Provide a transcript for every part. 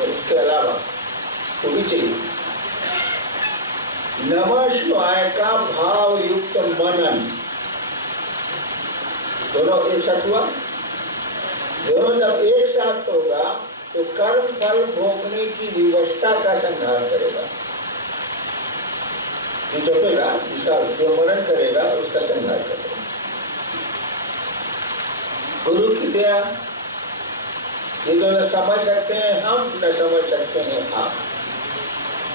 नहीं, उसके अलावा तो भी चाहिए। नमः शिवाय का भाव युक्त मनन, दोनों एक साथ हुआ। दोनों जब एक साथ होगा तो कर्म फल भोगने की विवशता का संहार करेगा। जो जपेगा, जिसका जो मनन करेगा उसका संहार करेगा। गुरु की दया, ये जो न समझ सकते हैं हम, न समझ सकते हैं आप,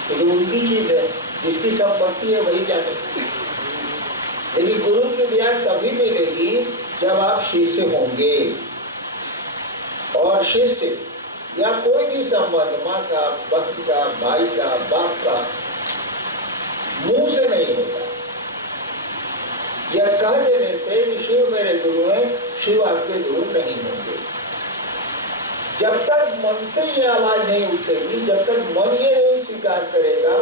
ये तो उनकी चीज है, जिसकी संपत्ति है वही जाने। लेकिन गुरु की दया तभी मिलेगी जब आप शिष्य होंगे, और शिष्य या कोई भी संबंध, माँ का, भक्त का, भाई का, बाप का, मुंह से नहीं होता। यह कह देने से शिव मेरे गुरु हैं, शिव आपके गुरु नहीं होंगे। जब तक मन से ये आवाज नहीं उठेगी, जब तक मन ये नहीं स्वीकार करेगा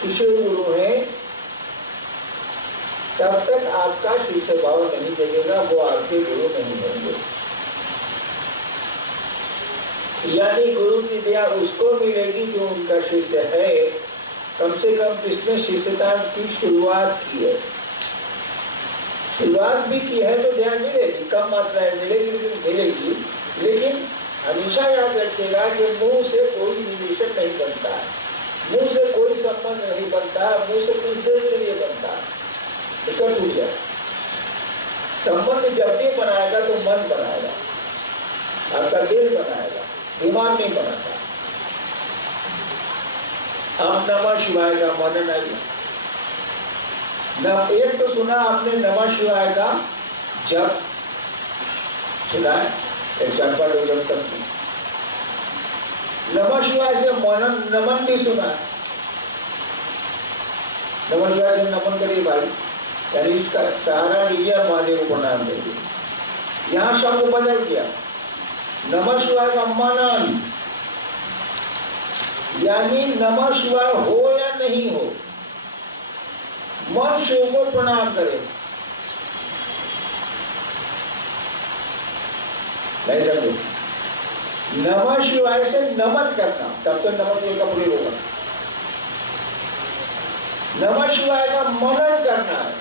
कि शिव गुरु है, तब तक आपका शिष्य भाव नहीं जगेगा, वो आपके गुरु नहीं होंगे। यानी गुरु की दया उसको मिलेगी जो उनका शिष्य है, कम से कम जिसने शिष्यता की शुरुआत की है। शुरुआत भी की है तो ध्यान मिलेगी, कम मात्रा में मिलेगी लेकिन मिलेगी। लेकिन हमेशा याद रखिएगा कि मुंह से कोई रिलेशन नहीं बनता है, मुंह से कोई संबंध नहीं बनता है, मुंह से कुछ देर के लिए बनता है, उसका टूट जाए। संबंध जब भी बनाएगा तो मन बनाएगा, आपका दिल बनाएगा, दिमाग नहीं बनाता। अब नमः शिवाय का मनन आइए। एक तो सुना आपने नमः शिवाय का जप सुना है, 108 जब तक नमः शिवाय से मनन नमन भी सुना है। नमः शिवाय से नमन करिए भाई, यानी इसका सहारा लीजिए, माने को प्रणाम करिए। यहाँ शब्द बदल गया, नमः शिवाय का मनन, यानी नमः शिवाय हो या नहीं हो, मन शिव को प्रणाम करे। नहीं समझे? नमः शिवाय से नमन करना, तब तो नमः शिवाय का प्रयोग होगा। नमः शिवाय का मनन करना है,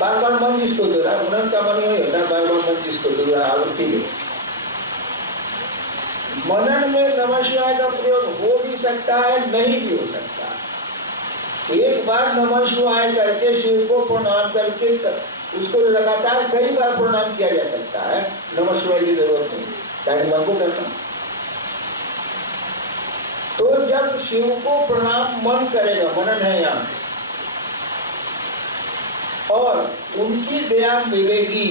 बार बार मन जिसको दे रहा है, मनन का मन नहीं होता, बार बार मन जिसको दे रहा है आवृत्ति है। मनन में नमः शिवाय का प्रयोग हो भी सकता है, नहीं भी हो सकता। एक बार नमः शिवाय करके शिव को प्रणाम करके उसको लगातार कई बार प्रणाम किया जा सकता है, नमः शिवाय की जरूरत नहीं, चाहे मन को करता। तो जब शिव को प्रणाम मन करेगा, मनन है यहाँ, और उनकी दया मिलेगी,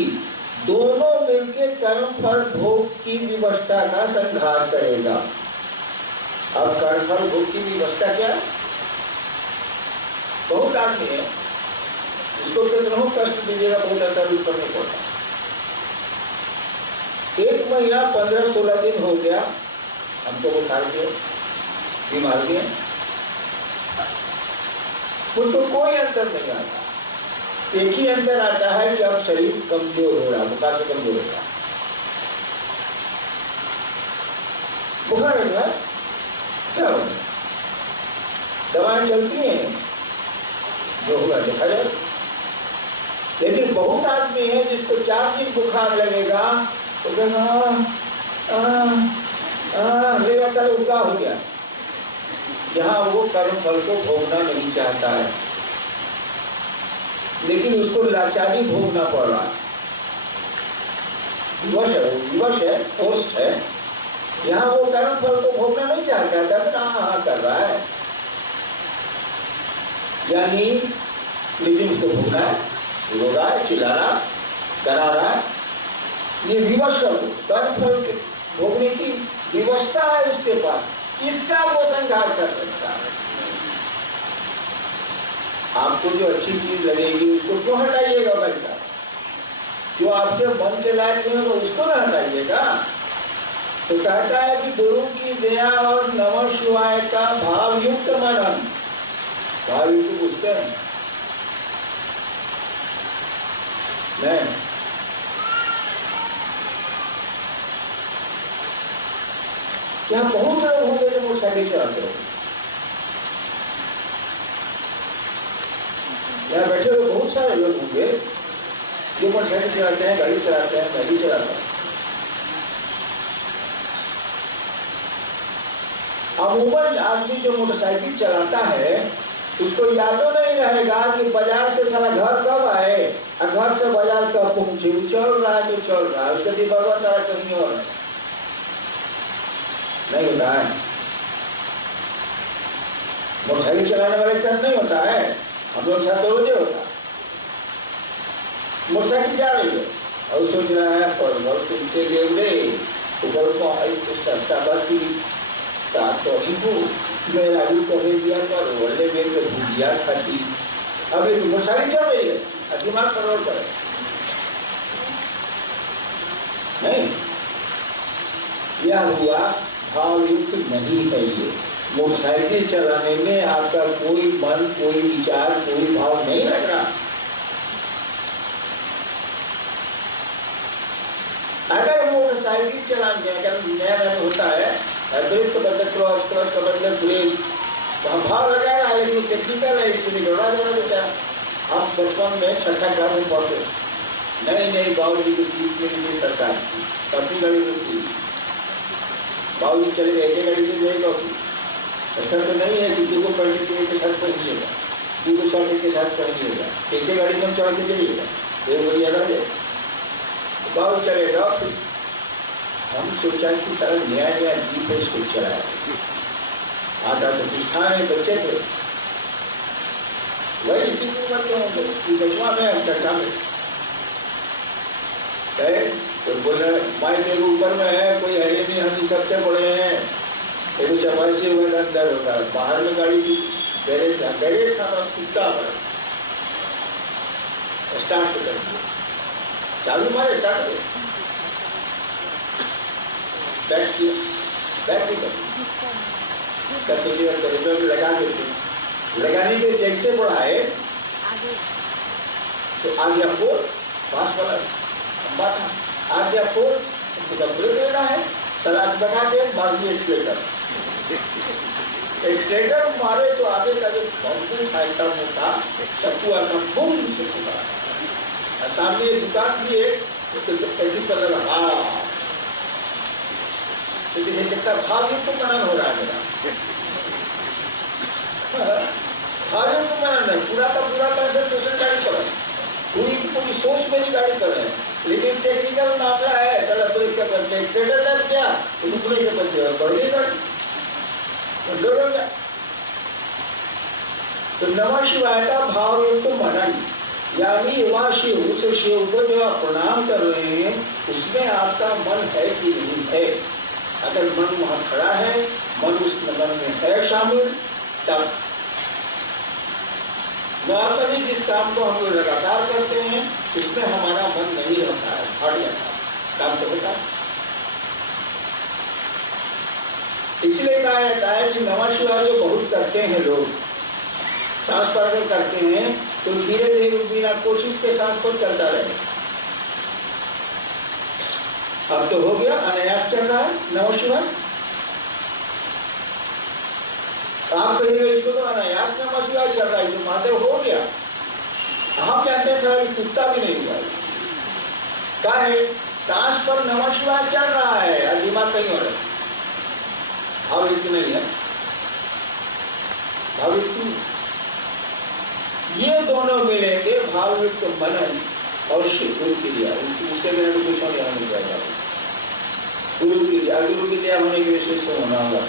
दोनों मिलके कर्म फल भोग की विवशता का संहार करेगा। अब कर्म फल भोग की विवशता क्या? बहुत आदमी है, इसको कितना कष्ट दीजिएगा, बहुत असर उस पर नहीं पड़ता। एक महीना 15-16 दिन हो गया, हमको बुखार गया, बीमार गया, मुझको कोई अंतर नहीं आता। एक ही अंतर आता है कि अब शरीर कमजोर हो रहा, बुखार से कमजोर हो रहा। बुखार है ना, क्या होगा? दवाएं चलती हैं, जो होगा देखा जाए। लेकिन बहुत आदमी है जिसको 4 दिन बुखार लगेगा तो लेगा, चलो क्या हो गया। यहाँ वो कर्म फल को भोगना नहीं चाहता है, लेकिन उसको लाचारी भोगना पड़ रहा है, विवश है, फोर्स्ड है। यहाँ वो कर्म फल को भोगना नहीं चाहता है, दर्द कर रहा है, यानी लेकिन उसको भोगना है, रो रहा है, चिल्ला रहा, करा रहा है। ये विवश है, कर्म फल के भोगने की विवशता है उसके पास, इसका वो संहार कर सकता है। आपको जो अच्छी चीज लगेगी उसको क्यों हटाइएगा भाई साहब? जो आपके मन के लायक नहीं होगा उसको ना हटाइएगा। तो कहता है कि गुरु की दया और नमः शिवाय का भाव युक्त मनन, भाव युक्त पूछते हैं नहीं, यहाँ बहुत लोग होंगे जो मोटरसाइकिल चलाते हो, यहाँ बैठे हुए बहुत सारे लोग होंगे जो मोटरसाइकिल चलाते हैं, गाड़ी चलाते हैं, मैं भी चलाता हूँ। अमूमन आदमी जो मोटरसाइकिल चलाता है उसको यादों नहीं रहेगा कि बाजार से साला घर कब आए और घर से बाजार कब पहुंचे। वो चल रहा है तो चल रहा है, उसका दिमाग सारा कहीं और है। नहीं होता है, मोटरसाइकिल चलाने वाले के साथ नहीं होता है, हम लोग साथ तो रोज होता। मोटरसाइकिल जा रही है और सोच रहा है पर तुमसे ले को सस्ता बात तो ही हूँ मैं राजू कहे दिया पर वर्ल्ड में तो भूलिया खाती। अब एक मोटरसाइकिल चल रही है, दिमाग कंट्रोल करे नहीं। यह हुआ भावयुक्त नहीं है। ये मोटरसाइकिल चलाने में आपका कोई मन, कोई विचार, कोई भाव नहीं लग रहा। अगर मोटरसाइकिल चलाने अगर नया होता है ब्रेक का बदल क्लच, क्लच का बदल ब्रेक, भाव लगा रहा है लेकिन टेक्निकल है इसलिए दौड़ा जाना बेचारा। हम बचपन में छठा क्लास में पहुंचे, नहीं बाबूजी को जीत में लिए सरकार अपनी गाड़ी में थी, बाबूजी चले गए एक गाड़ी से जाएगा। ऐसा तो नहीं है कि दो पढ़ने के साथ पढ़िएगा, दो शॉर्ट के साथ पढ़िएगा, एक ही गाड़ी में चढ़ के चलिएगा, एक बढ़िया गाड़ी बाबू चलेगा। हम सोचा कि सारा नया जीप है, इसको चलाया आता तो कुछ बच्चे थे वही इसी को करते होंगे कि बचवा में हम चर्चा में तो बोले माई के ऊपर में है कोई है नहीं, हम सबसे बड़े हैं। एक चपासी हुए अंदर होता है, बाहर में गाड़ी थी, गैरेज था कुत्ता पर स्टार्ट कर दिया, चालू मारे स्टार्ट कर बैक किया, बैक नहीं कर इसका सोचिएगा करेक्टर में लगा देते, लगाने के जैसे बढ़ाए तो आ गया फोर, पास वाला लंबा था, आ गया फोर, तो ब्रेक लेना है, सलाद बना के मार दिए एक्सलेटर मारे तो आगे का जो बम्बू फाइटर में था सकुआ का बूम से टूटा। सामने एक दुकान थी एक, उसके कैसी कलर लेकिन ये कितना भावयुक्त तो मनन हो रहा है मेरा, भावयुक्त तो मनन है, पूरा का पूरा कंसंट्रेशन गाड़ी चला, पूरी सोच मेरी गाड़ी पर है, लेकिन टेक्निकल मामला है। साला ब्रेक का बदले एक्सीडेंट कर गया, रुकने के बदले और बढ़ गई गाड़ी, तो डर हो गया। तो नमः शिवाय का भावयुक्त तो मनन, यानी वह शिव, उस शिव को जो आप प्रणाम कर रहे हैं उसमें आपका मन है कि नहीं है। अगर मन वहां खड़ा है, मन उस मन में है शामिल, तब नॉर्मली जिस काम को हम लोग लगातार करते हैं उसमें हमारा मन नहीं रहता है, हट जाता है, काम तो होता है। इसलिए कहा जाता है कि नमः शिवाय जो बहुत करते हैं लोग, सांस पर करते हैं तो धीरे धीरे बिना कोशिश के सांस पर चलता रहे। अब तो हो गया, अनायास चल रहा है नमः शिवाय। आप कहिए इसको तो अनायास नमः शिवाय चल रहा है, जो महादेव हो गया। हम जानते हैं कुत्ता भी नहीं हुआ, क्या है सांस पर नमः शिवाय चल रहा है और दिमाग कहीं और है, भावयुक्त नहीं है, भावयुक्त। ये दोनों मिलेंगे, भावयुक्त मनन और शिव गुरु की दिया, उसके बिना तो कुछ नहीं जाएगा। गुरु की दिया होने के विशेष से होना होगा,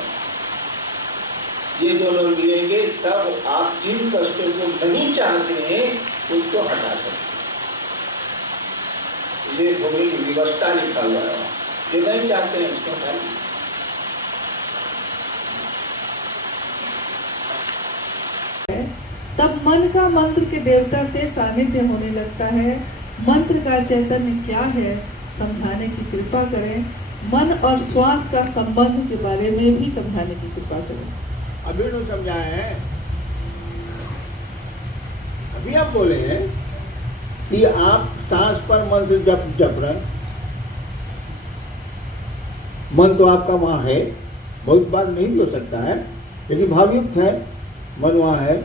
ये दोनों मिलेंगे तब आप जिन कष्टों को नहीं चाहते हैं उनको हटा सकते। इसे भूमि की व्यवस्था निकाल रहा है, जो नहीं चाहते हैं उसको हटा। तब मन का मंत्र के देवता से सानिध्य होने लगता है। मंत्र का चैतन्य क्या है समझाने की कृपा करें। मन और श्वास का संबंध के बारे में भी समझाने की कृपा करें। अभी तो समझाए हैं, अभी आप बोले हैं कि आप सांस पर मन से जप रहे, मन तो आपका वहां है, बहुत बार नहीं भी हो सकता है, लेकिन भावयुक्त है, मन वहाँ है।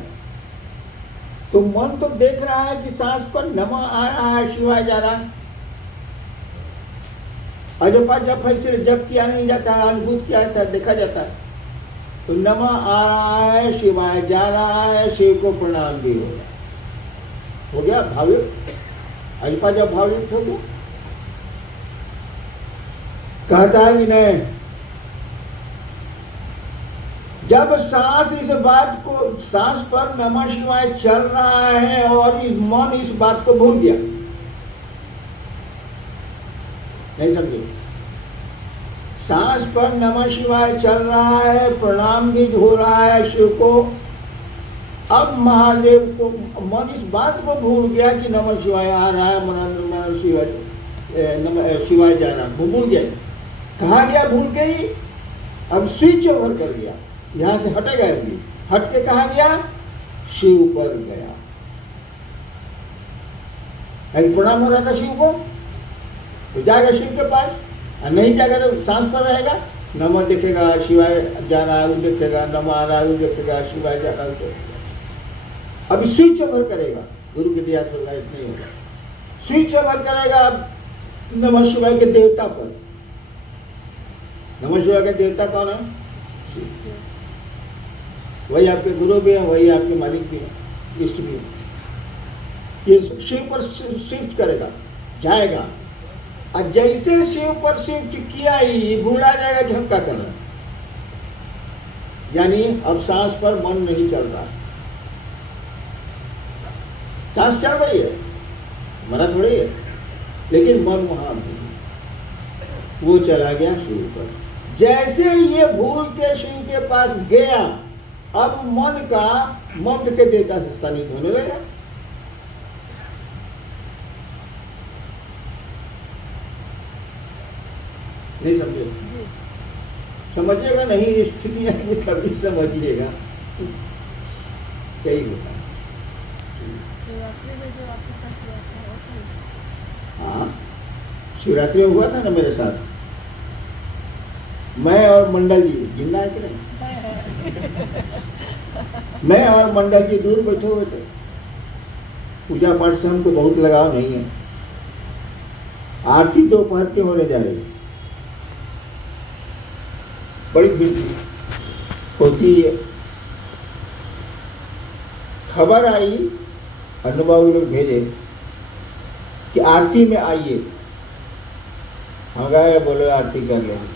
तो मन तो देख रहा है कि सांस पर नमः आ रहा है, शिवाय जा रहा है। अजपा जप ऐसे जप किया नहीं जाता है, अनुभूत किया जाता है, देखा जाता है। तो नमः आ रहा है, शिवाय जा रहा है, शिव को प्रणाम भी हो गया भावयुक्त। अजपा जप भावयुक्त हो गया। कहता है विनय, जब सांस इस बात को, सांस पर नमः शिवाय चल रहा है और मन इस बात को भूल गया, नहीं समझे? सांस पर नमः शिवाय चल रहा है, प्रणाम भी हो रहा है शिव को। अब महादेव को मन इस बात को भूल गया कि नमः शिवाय आ रहा है, मन शिवाय जा रहा है, वो भूल गया। कहा गया भूल गई, अब स्विच ओवर कर गया, यहां से हटेगा अभी, हट के कहा गया शिव पर गया। अभी प्रणाम हो रहा था शिव को, तो जाएगा शिव के पास, और नहीं जाएगा तो सांस पर रहेगा। नमः देखेगा, शिवाय जा रहा है वो देखेगा, नमः आ रहा है वो देखेगा, शिवाय जा रहा है वो देखेगा। अभी स्विच ओवर करेगा, गुरु की दया से लाइट नहीं होगा, स्विच ओवर करेगा नमः शिवाय के देवता पर। नमः शिवाय के देवता कौन है? वही आपके गुरु भी है, वही आपके मालिक भी है, इष्ट भी है। ये शिव पर शिफ्ट करेगा, जाएगा, और जैसे शिव पर शिफ्ट किया ही भूला जाएगा कि हम क्या कर रहे हैं। यानी अब सांस पर मन नहीं चल रहा, सांस चल रही है, मरा थोड़ी है, लेकिन मन वहां नहीं, वो चला गया शिव पर। जैसे ये भूल के शिव के पास गया, अब मन का मंत्र के देवता से स्थानित होने लगा। नहीं समझे? समझिएगा नहीं, स्थिति आएगी तभी समझिएगा। यही होता है। हाँ, शिवरात्रि में हुआ था ना मेरे साथ, मैं और मंडल जी, जिंदा है कि नहीं? मैं और मंडल जी दूर बैठे हुए थे। पूजा पाठ से हमको बहुत लगाव नहीं है। आरती दोपहर के होने जा रही, बड़ी भीड़ होती है। खबर आई, अनुभवी लोग भेजे कि आरती में आइए। हम गए, बोले आरती कर लेंगे।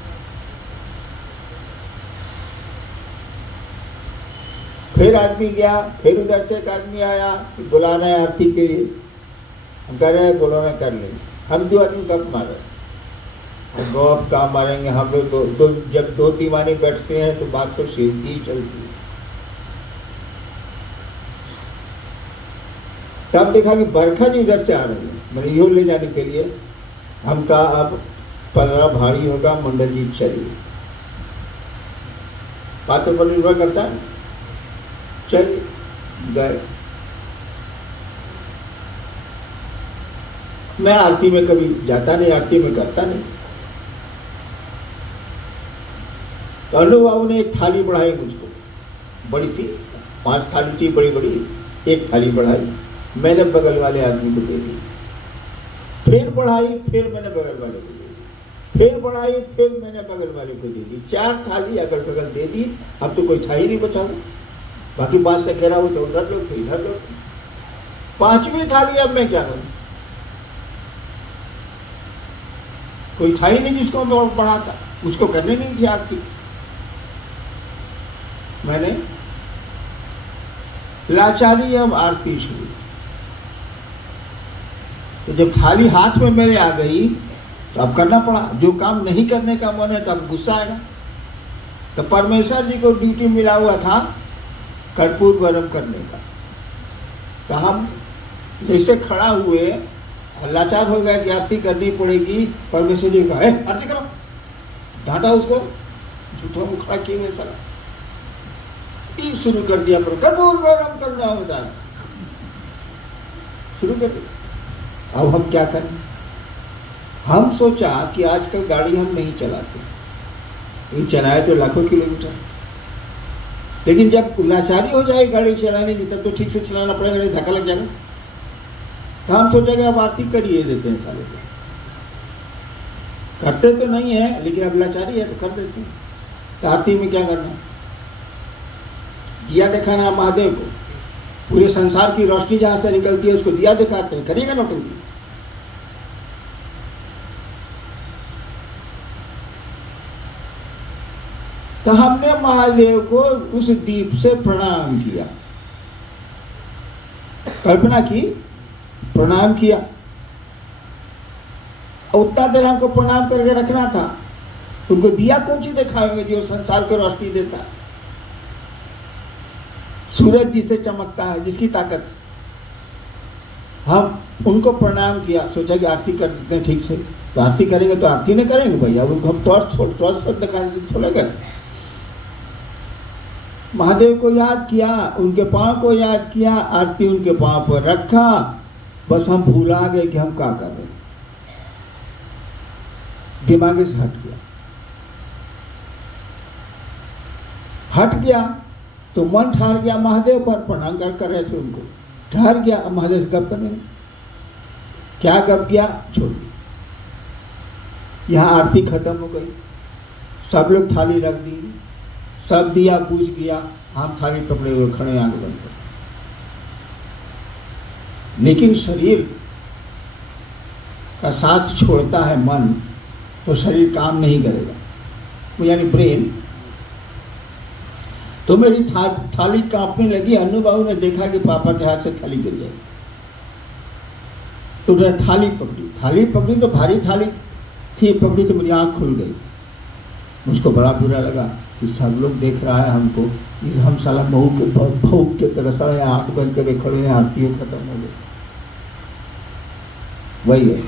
फिर आदमी गया, फिर उधर से एक आदमी आया कि बुलाना है आरती के लिए। हम कह रहे हैं बुलाना कर लेंगे। हम दो आदमी गप मारे, हम गप का मारेंगे। हम लोग जब दो दीवानी बैठते हैं तो बात तो सीधी चलती है। तब देखा कि बरखा जी उधर से आ रही है, मैंने यो ले जाने के लिए। हम कहा अब 15 भारी होगा, मंडल जी चलिए। बातों पर निर्भर करता है। चल गए। मैं आरती में कभी जाता नहीं, आरती में करता नहीं। तो अनु बाबू ने एक थाली बढ़ाई मुझको, बड़ी सी, 5 थाली थी बड़ी बड़ी, एक थाली बढ़ाई, मैंने बगल वाले आदमी को दे दी। फिर बढ़ाई, फिर मैंने बगल वाले को दे दी, फिर बढ़ाई, फिर मैंने बगल वाले को दे दी। 4 थाली अगल बगल दे दी। अब तो कोई था ही नहीं बचा। बाकी बात से कह रहा हूँ तो उधर लोग, इधर लोग। 5वीं थाली अब मैं क्या करूं? कोई था ही नहीं जिसको मैं पढ़ाता, उसको करने नहीं थी आरती। मैंने लाचारी अब आरती शुरू। तो जब थाली हाथ में मेरे आ गई तो अब करना पड़ा। जो काम नहीं करने का मन है तब गुस्सा आएगा। तो परमेश्वर जी को ड्यूटी मिला हुआ था कर्पूर गरम करने का। तो हम जैसे खड़ा हुए, लाचार हो गया कि आरती करनी पड़ेगी। परमेश्वर जी कहा आरती करो, डांटा उसको, झूठा मुँह खड़ा किए हुए सारा। शुरू कर दिया, पर कर्पूर गरम करना होता है, शुरू कर दिया। अब हम क्या करें? हम सोचा कि आजकल गाड़ी हम नहीं चलाते, ये चलाए तो लाखों किलोमीटर, लेकिन जब लाचारी हो जाए गाड़ी चलाने की तब तो ठीक से चलाना पड़ेगा, नहीं धक्का लग जाएगा। तो हम सोचेंगे अब आरती करिए देते हैं सालों को, करते तो नहीं है लेकिन अब लाचारी है तो कर देते हैं। तो आरती में क्या करना, दिया दिखाना महादेव को, पूरे संसार की रोशनी जहां से निकलती है उसको दिया दिखाते हैं, करिएगा नौटंकी। तो हमने महादेव को उस दीप से प्रणाम किया, कल्पना की, प्रणाम किया। उतना देर हमको प्रणाम करके रखना था, उनको दिया कौन सी दिखाएंगे जो संसार को रोशनी देता है, सूरज जिसे चमकता है, जिसकी ताकत से। हम उनको प्रणाम किया, सोचा कि आरती कर देते हैं ठीक से। तो आरती करेंगे तो आरती नहीं करेंगे भैया, उनको हम टॉर्च दिखाने छोड़ेगा। महादेव को याद किया, उनके पांव को याद किया, आरती उनके पांव पर रखा, बस हम भूला गए कि हम क्या कर रहे हैं, दिमाग से हट गया तो मन ठहर गया महादेव पर, प्रणाम कर रहे थे उनको, ठहर गया। महादेव से गप करने, क्या गप किया, छोड़ दिया। यहाँ आरती खत्म हो गई, सब लोग थाली रख दी, सब दिया बुझ गया, हम थाली पकड़े हुए खड़े आंख बंद कर। लेकिन शरीर का साथ छोड़ता है मन, तो शरीर काम नहीं करेगा, वो यानी ब्रेन। तो मेरी थाली कांपने लगी। अन्नू बाबू ने देखा कि पापा के हाथ से थाली गिर जाएगी, तो उन्होंने थाली पकड़ी तो भारी थाली थी, पकड़ी तो मेरी आंख खुल गई। मुझको बड़ा बुरा लगा कि सब लोग देख रहा है हमको, हम साला भूख के तरह सारा आंख बंद करके खड़े हैं, आरती खत्म हो गई। वही है,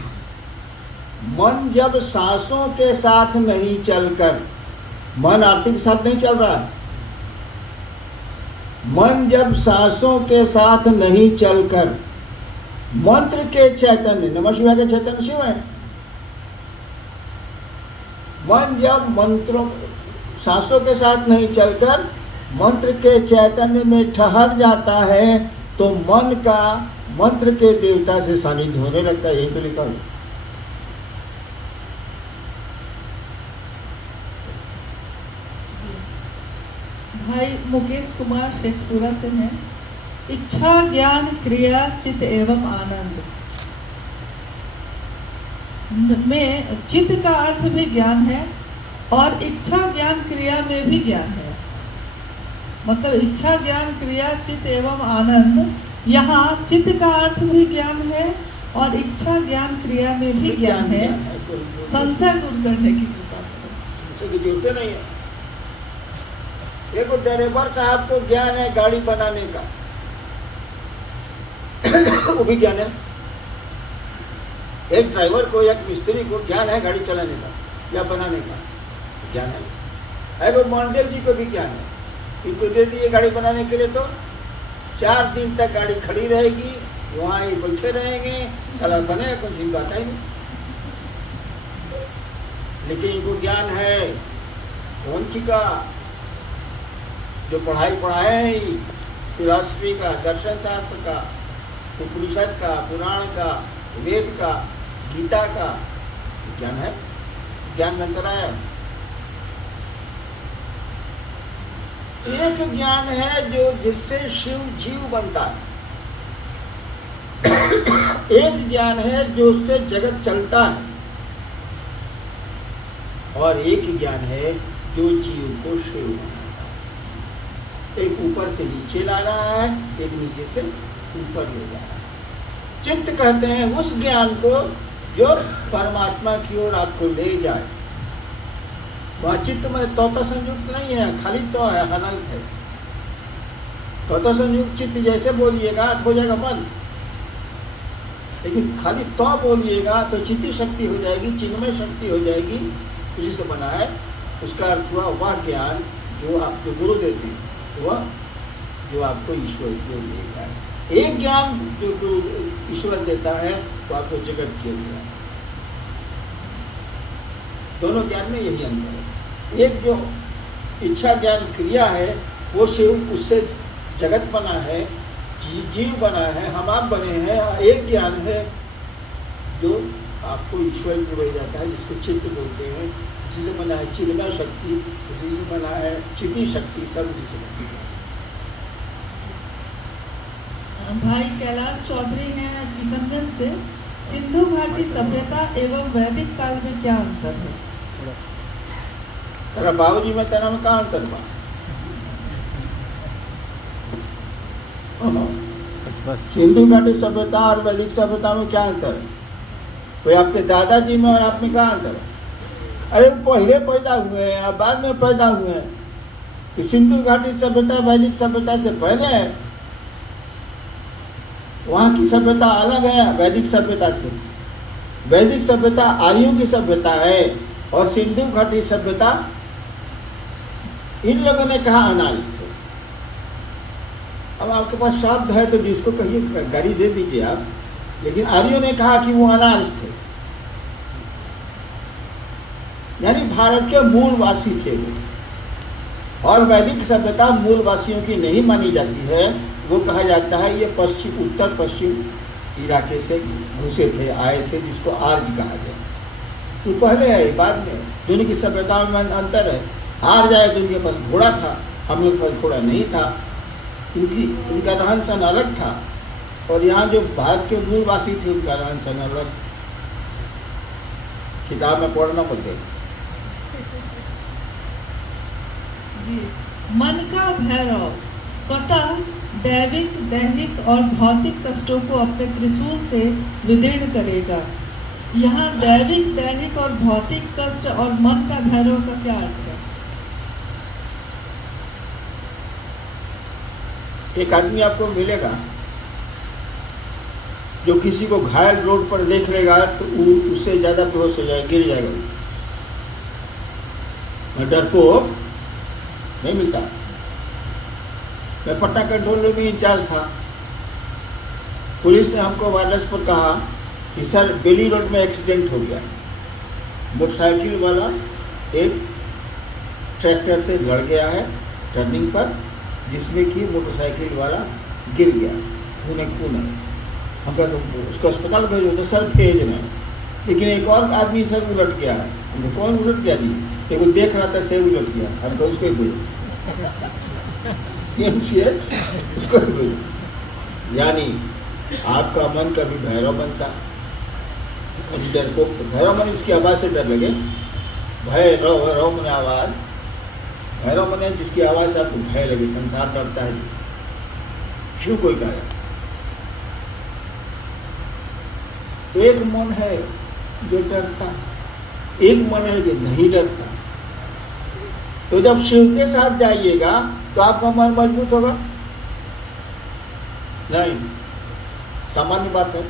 मन जब सांसों के साथ नहीं चलकर, मन आरती के साथ नहीं चल रहा है, मन जब सांसों के साथ नहीं चलकर मंत्र के चैतन्य, नमः शिवाय के चैतन्य शिव है, मन जब मंत्रों सांसों के साथ नहीं चलकर मंत्र के चैतन्य में ठहर जाता है, तो मन का मंत्र के देवता से सानिध्य होने लगता है। यही तो लिखा है। भाई मुकेश कुमार शेखपुरा से हैं। इच्छा ज्ञान क्रिया चित्त एवं आनंद में चित्त का अर्थ भी ज्ञान है और इच्छा ज्ञान क्रिया में भी ज्ञान है। मतलब इच्छा ज्ञान क्रिया चित्त एवं आनंद, यहाँ चित्त का अर्थ भी ज्ञान है और इच्छा ज्ञान क्रिया में भी ज्ञान है। संशय दूर करने की जरूरत नहीं है। देखो ड्राइवर साहब को ज्ञान है गाड़ी बनाने का, वो भी ज्ञान है। एक ड्राइवर को, एक मिस्त्री को ज्ञान है गाड़ी चलाने का या बनाने का, ज्ञान है। अगर मोंडेल जी को भी ज्ञान है, इनको दे दिए गाड़ी बनाने के लिए तो 4 दिन तक गाड़ी खड़ी रहेगी, वहाँ ही बैठे रहेंगे, साला बने कुछ भी बात है नहीं। लेकिन इनको ज्ञान है कौन सी का, जो पढ़ाई पढ़ाए फिलॉसफी का, दर्शन शास्त्र का, उपनिषद का, पुराण का, वेद का, गीता का ज्ञान है। ज्ञान में अंतर आया। एक ज्ञान है जो जिससे शिव जीव बनता है, एक ज्ञान है जो उससे जगत चलता है, और एक ज्ञान है जो जीव को शिव बनाता है। एक ऊपर से नीचे ला रहा है, एक नीचे से ऊपर ले जा रहा है। चित्त कहते हैं उस ज्ञान को जो परमात्मा की ओर आपको ले जाए। वह चित्त में तोता संयुक्त नहीं है, खाली तो है, अनंत है। तोता संयुक्त चित्त जैसे बोलिएगा हो जाएगा मन, लेकिन खाली तो बोलिएगा तो चित्ती शक्ति हो जाएगी, चिन्मय शक्ति हो जाएगी, जिससे बना है। उसका अर्थ हुआ वह ज्ञान जो आपको गुरु देते हैं, वह जो आपको ईश्वर को देता है। एक ज्ञान जो ईश्वर देता है तो आपको जगत के लिए, दोनों ज्ञान में यही अंतर है। एक जो इच्छा ज्ञान क्रिया है वो शिव, उससे जगत बना है, जीव बना है, हम आप बने हैं। एक ज्ञान है जो आपको ईश्वर में ले जाता है, जिसको चित्त बोलते हैं, जिसे बना है चिन्मय शक्ति, जिसे बना है चिति शक्ति, सब जिसे बना है। भाई कैलाश चौधरी हैं किशनगंज से। सिंधु घाटी सभ्यता एवं वैदिक काल में क्या अंतर है? तेरा बाबूजी में तेरा में कहाँ अंतर बा? सिंधु घाटी सभ्यता और वैदिक सभ्यता में क्या अंतर है? कोई आपके दादाजी में और आप में क्या अंतर है? अरे पहले पैदा हुए हैं या बाद में पैदा हुए हैं? कि सिंधु घाटी सभ्यता वैदिक सभ्यता से पहले है, वहाँ की सभ्यता अलग है वैदिक सभ्यता से। वैदिक सभ्यता आर्यों की सभ्यता है और सिंधु घाटी सभ्यता इन लोगों ने कहा अनार्य थे। अब आपके पास शब्द है तो जिसको कहिए गाली दे दीजिए आप, लेकिन आर्यों ने कहा कि वो अनार्य थे, यानी भारत के मूलवासी थे वो। और वैदिक सभ्यता मूलवासियों की नहीं मानी जाती है, वो कहा जाता है ये पश्चिम उत्तर पश्चिम इलाके से घुसे थे, आए थे, जिसको आर्य कहा गया। तो पहले है बाद में, दोनों की सभ्यताओं में अंतर है। हार जाए तो उनके पास घोड़ा था, हम लोग के पास घोड़ा नहीं था, क्योंकि उनका रहन सहन अलग था। और यहाँ जो भारत के मूलवासी थे उनका रहन सहन अलग, किताब में पढ़ना पड़ते। मन का भैरव स्वतः दैविक, दैहिक और भौतिक कष्टों को अपने त्रिशूल से विदीर्ण करेगा। यहाँ दैविक, दैहिक और भौतिक कष्ट और मन का भैरव का क्या अर्थ है? एक आदमी आपको मिलेगा जो किसी को घायल रोड पर देख लेगा तो उससे ज्यादा बेहोश हो जाएगा, गिर जाएगा। मैं डरपोक नहीं मिलता। मैं पटना कंट्रोल में भी इंचार्ज था। पुलिस ने हमको वायरलेस पर कहा कि सर बेली रोड में एक्सीडेंट हो गया, मोटरसाइकिल वाला एक ट्रैक्टर से लड़ गया है टर्निंग पर, जिसमें कि मोटरसाइकिल वाला गिर गया खूने खून है। हम कहते उसको अस्पताल भेजो तो सर तेज में, लेकिन एक और आदमी सर उलट गया है। हमने कौन उलट गया जी? देखो देख रहा था से उलट गया, हम तो उसको ही बोलो यानी आपका मन कभी भैरव बनता, कभी डरपोक। भैरव मन इसकी आवाज़ से डर लगे, भैरव रव मन आवाज़, भैरव मन जिसकी आवाज़ से आपको भय लगे, संसार डरता है जिससे। क्यों कोई कहा? एक मन है जो डरता, एक मन है जो नहीं डरता। तो जब शिव के साथ जाइएगा तो आपका मन मजबूत होगा नहीं? सामान्य बात है।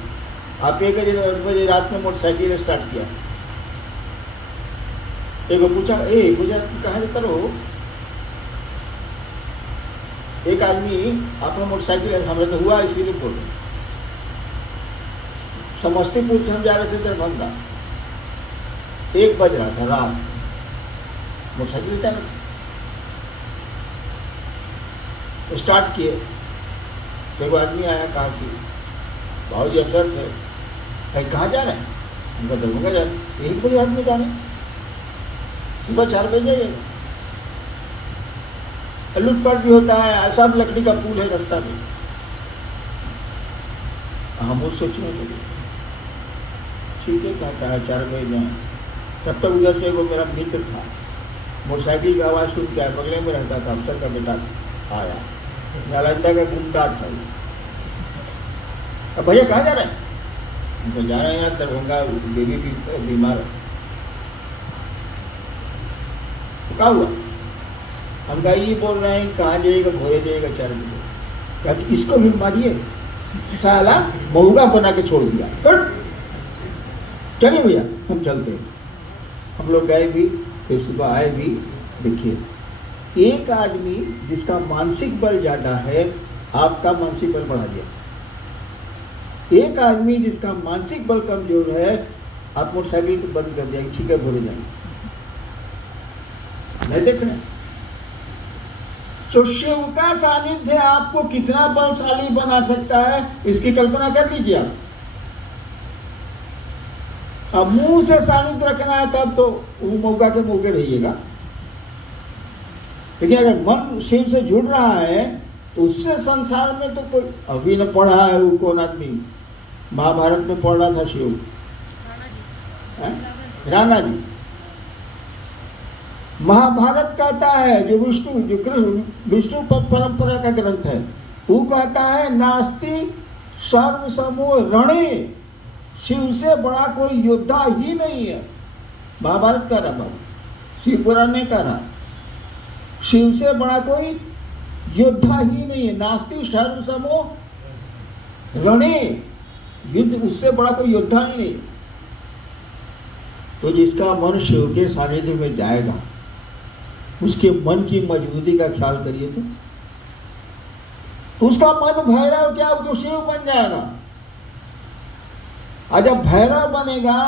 आप 1 बजे रात में मोटरसाइकिल स्टार्ट किया, एक पूछा मुझे कहानी करो। एक आदमी आपका मोटरसाइकिल हमें तो हुआ इसीलिए बोल, समस्तीपुर से हम जा रहे थे दरभंगा, 1 बज रहा था रात, मोटरसाइकिल था स्टार्ट किए। एक आदमी आया, कहा कि भाजी अफसर थे, भाई कहाँ जा रहे हैं? उनका दरभंगा जा रहे हैं। 1 बजे रात में जाने, सुबह 4 बजे जाइए। लूटपाट भी होता है, सब लकड़ी का पुल है रास्ता में। हम उस सोचने लगे ठीक है, कहता है 4 बजे जाए। तब तक उधर से वो मेरा मित्र था, मोटरसाइकिल की आवाज़ सुन के बगले में रहता था, अफसर का बेटा आया, नालंदा का गुंडा था। अब भैया कहाँ जा रहे हैं? तो जा रहे हैं यहाँ दरभंगा, बेबी भी बीमार है। तो क्या हुआ? हम कहा ये बोल रहे हैं कहाँ जाइएगा? भोरे जाइएगा 4 बजे। कहा कि इसको भी मारिए, साला मऊगा बना के छोड़ दिया। चलिए भैया हम चलते हैं। हम लोग गए भी, फिर सुबह आए भी। देखिए, एक आदमी जिसका मानसिक बल ज़्यादा है, आपका मानसिक बल बढ़ा दिया। एक आदमी जिसका मानसिक बल कमजोर है, आप मोटरसाइकिल को बंद कर दिया, ठीक है भोरे जाएंगे। नहीं देख रहे? तो शिव का सानिध्य आपको कितना बलशाली बना सकता है, इसकी कल्पना कर लीजिए आप। अब मुंह से सानिध्य रखना है तब तो वो मौका के मौके रहिएगा, लेकिन अगर मन शिव से जुड़ रहा है तो उससे संसार में तो कोई, अभी न पढ़ा है वो कौन आदमी महाभारत में पढ़ रहा था शिव, राणा जी। महाभारत कहता है जो विष्णु परंपरा का ग्रंथ है, वो कहता है नास्ति सर्व समूह रणे, शिव से बड़ा कोई योद्धा ही नहीं है। महाभारत का रहा, शिव पुराण ने कहा शिव से बड़ा कोई योद्धा ही नहीं है। नास्ति सर्व समूह रणे, युद्ध उससे बड़ा कोई योद्धा ही नहीं। तो जिसका मन शिव के सानिध्य में जाएगा, उसके मन की मजबूती का ख्याल करिए तो उसका मन भैरव क्या, तो शिव बन जाएगा। और जब भैरव बनेगा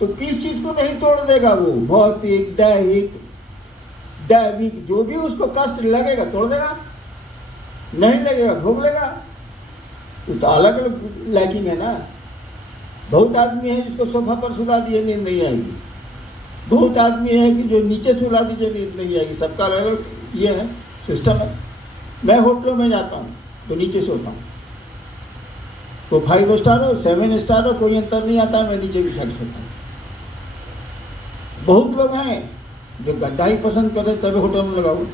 तो किस चीज को नहीं तोड़ देगा वो, भौतिक दैहिक दैविक जो भी उसको कष्ट लगेगा तोड़ देगा, नहीं लगेगा भोग लेगा। तो अलग अलग लैकिंग है ना। बहुत आदमी है जिसको सोफा पर सुला दिए नींद नहीं आएगी, बहुत आदमी है कि जो नीचे सुला दीजिए नींद नहीं आएगी। सबका अलग अलग ये है सिस्टम है। मैं होटलों में जाता हूँ तो नीचे सोता हूँ, तो 5 स्टार हो 7 स्टार हो कोई अंतर नहीं आता, मैं नीचे बिछा के सोता हूँ। बहुत लोग हैं जो गड्ढा ही पसंद कर रहे तभी होटल में लगाओ,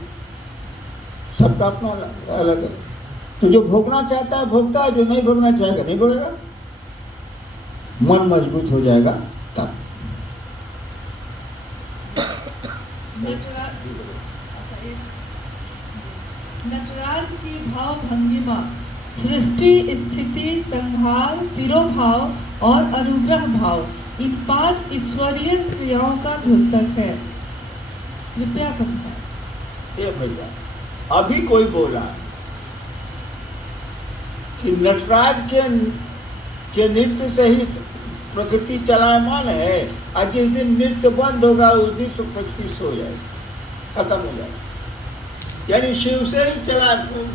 सबका अपना अलग है। तो जो भोगना चाहता है भोगता है, जो नहीं भोगना चाहेगा नहीं भोगेगा। मन मजबूत हो जाएगा तब। नटराज की भाव भंगिमा सृष्टि स्थिति संहार तिरोभाव और अनुग्रह भाव, इन 5 ईश्वरीय क्रियाओं का द्योतक है। कृपया समझाएं। ये भैया अभी कोई बोला कि नटराज के नृत्य से ही प्रकृति चलायमान है, और जिस दिन नृत्य बंद होगा उस दिन सब प्रकृति सो जाएगी, खत्म हो जाएगा। यानी शिव से ही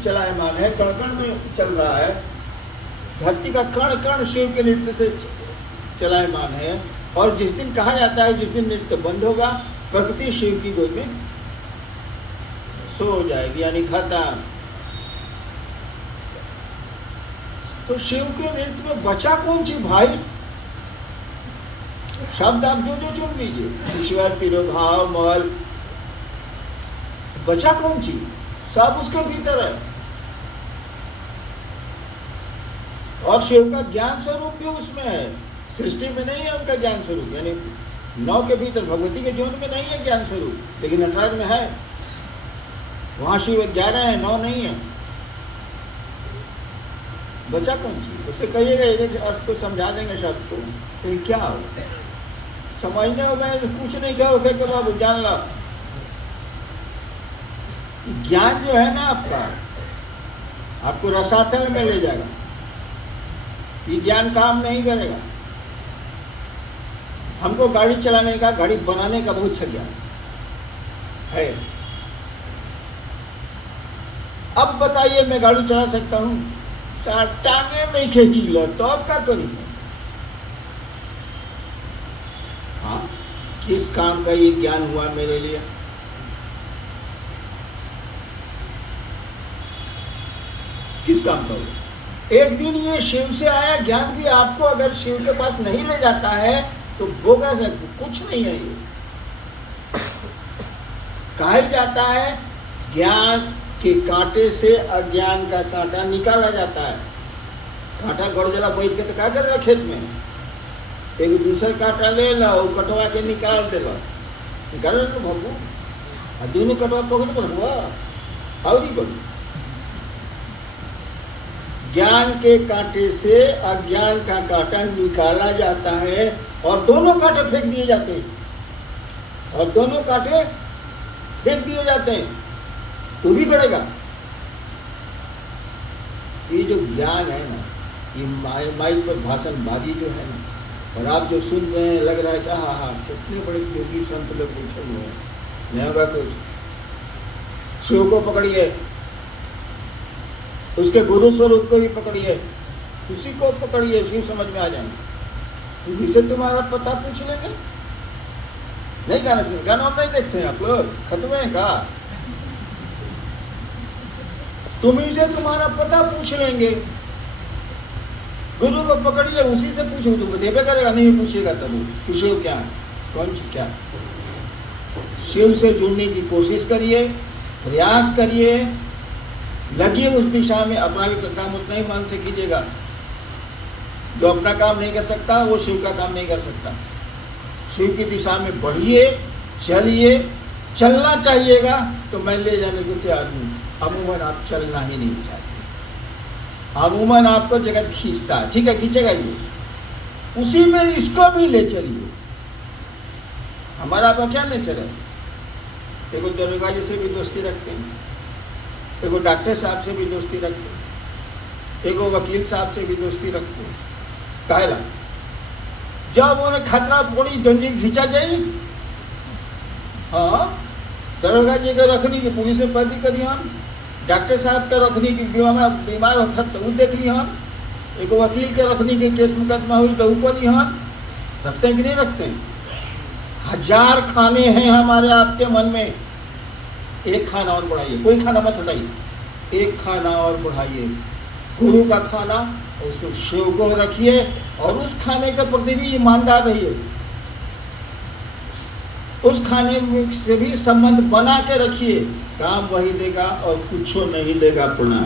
चलायमान है, कण कण में चल रहा है। धरती का कण कण शिव के नृत्य से चलायमान है। और जिस दिन कहा जाता है जिस दिन नृत्य बंद होगा प्रकृति शिव की गोद में सो जाएगी, यानी खत्म। तो शिव के नृत्य में बचा कौन सी भाई? शब्द आप जो जो चुन लीजिए, ईश्वर तिरोभाव मल, बचा कौन चीज? सब उसके भीतर है। और शिव का ज्ञान स्वरूप भी उसमें है, सृष्टि में नहीं है उनका ज्ञान स्वरूप। यानी 9 के भीतर भगवती के जीवन में नहीं है ज्ञान स्वरूप, लेकिन नटराज में है। वहां शिव 11 है, 9 नहीं है। बचा कौन चीज? उसे कहिएगा एक अर्थ को समझा देंगे शब्द को, तो क्या हो समझने हो गए तो कुछ नहीं कहो कि बाबू जान लो। ज्ञान जो है ना आपका, आपको रसातल में ले जाएगा। ये ज्ञान काम नहीं करेगा। हमको गाड़ी चलाने का, गाड़ी बनाने का बहुत अच्छा ज्ञान है। अब बताइए मैं गाड़ी चला सकता हूँ, टांगे नहीं खेगी लो तो अब क्या करेंगे? हाँ, किस काम का ये ज्ञान हुआ मेरे लिए? किस काम का हुआ? एक दिन ये शिव से आया ज्ञान भी आपको अगर शिव के पास नहीं ले जाता है तो वो कैसे? कुछ नहीं है ये। कहा जाता है ज्ञान के कांटे से अज्ञान का कांटा निकाला जाता है। कांटा गड़जला बैठ के तो क्या कर रहा खेत में, एक दूसरा कांटा ले लो, कटवा के निकाल दे लो, निकाल लो बाबू, और दोनों कटवा पकड़ पर हुआ हाउदी करो। ज्ञान के कांटे से अज्ञान का कांटा निकाला जाता है और दोनों कांटे फेंक दिए जाते हैं, और दोनों कांटे फेंक दिए जाते हैं तो भी गड़ेगा। ये जो ज्ञान है ना, ये माइक पर भाषणबाजी जो है ना, और आप जो सुन रहे हैं लग रहा है कि हाँ हाँ कितने बड़े योगी संत लोग बैठे हुए हैं, नहीं होगा कुछ। शिव को पकड़िए, उसके गुरु स्वरूप को भी पकड़िए, उसी को पकड़िए, शिव समझ में आ जाएंगे। इसे तुम्हारा पता पूछ लेंगे। नहीं गाना सुन, गाना नहीं देखते हैं आप लोग, खत्म है का। तुम इसे तुम्हारा पता पूछ लेंगे, गुरु को पकड़िए, उसी से पूछो, तुम देवे करेगा, नहीं पूछेगा तब कि शिव क्या है, कौन सी क्या। शिव से जुड़ने की कोशिश करिए, प्रयास करिए, लगिए उस दिशा में। अपना भी काम उतना ही मन से कीजिएगा। जो अपना काम नहीं कर सकता वो शिव का काम नहीं कर सकता। शिव की दिशा में बढ़िए, चलिए, चलना चाहिएगा तो मैं ले जाने को तैयार हूँ। अमूमन आप चलना ही नहीं चाहते, अमूमन आपको जगत खींचता है, ठीक है खींचेगा ये, उसी में इसको भी ले चलिए। हमारा आपका क्या नेचर है, देखो दरोगा जी से भी दोस्ती रखते हैं, देखो डॉक्टर साहब से भी दोस्ती रखते हैं, देखो वकील साहब से भी दोस्ती रखते हैं। काहेला जब उन्हें खतरा पड़ी जंजीर खींचा जाए, हाँ दरोगा जी का रखनी की पुलिस में भर्ती करी हम, डॉक्टर साहब का रखनी की बीमार होता तो वो देख ली हम, एक वकील के रखनी के केस मुकदमा हुई तो ऊपर ली हम। रखते हैं कि नहीं रखते हैं? 1000 खाने हैं हमारे आपके मन में, एक खाना और बढ़ाइए, कोई खाना मत हटाइए, एक खाना और बढ़ाइए, गुरु का खाना, उसको शिव को रखिए और उस खाने के प्रति भी ईमानदार रहिए, उस खाने से भी संबंध बना के रखिए। काम वही देगा और कुछ नहीं देगा। प्रणाम।